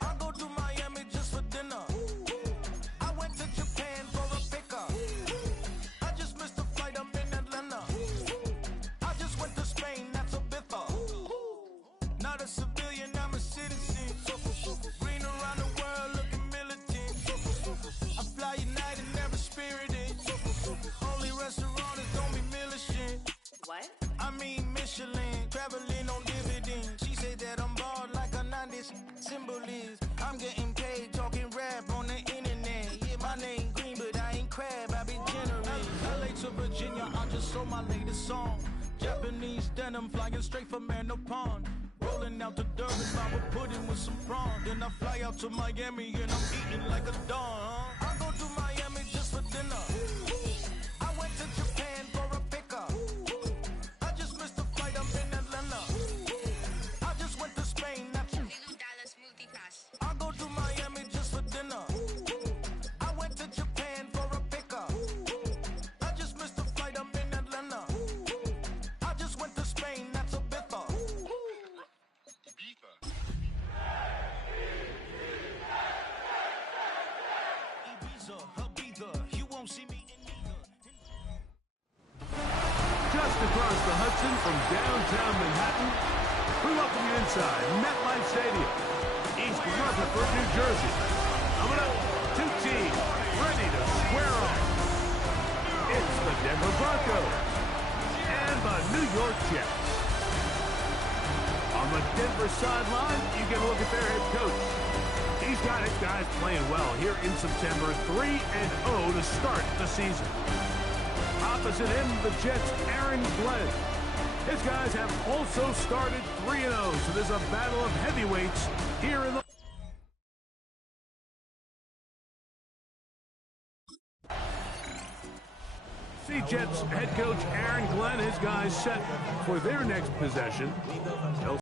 I go to Miami just for dinner. I went to Japan for a pickup. I just missed the flight, I'm in Atlanta. I just went to Spain, that's a biffa. Not a civilian, I'm a citizen. Green around the world, looking militant. I fly United, never spirited. Only restaurant is don't be militant. What? I mean Michelin, traveling on dividends. She said that I'm bald like a 90s symbol is. I'm getting paid, talking rap on the internet. Yeah, my name green, but I ain't crab, I be generous. LA to Virginia, I just sold my latest song. Japanese denim, flying straight from Manopon. Rolling out to Durban, I would put in with some prawn. Then I fly out to Miami and I'm eating like a dawn. I go to Miami just for dinner. I went to Japan for a pickup. I just missed the flight, I'm in Atlanta. I just went to Spain, that's I go to Miami just for dinner. I went to Japan for a pickup. I just missed the flight, I'm in Atlanta. I just went to Spain, that's a biffa. Ibiza, Ibiza, you won't see me in neither. Just across the Hudson from downtown Manhattan, we welcome you inside MetLife Stadium, East Rutherford, New Jersey. Coming up, two teams ready to square off. It's the Denver Broncos and the New York Jets. On the Denver sideline, you get a look at their head coach. He's got his guys playing well here in September, 3-0 to start the season. Opposite him, the Jets' Aaron Glenn. His guys have also started 3-0, so there's a battle of heavyweights here in the... See Jets head coach Aaron Glenn, his guys set for their next possession. They'll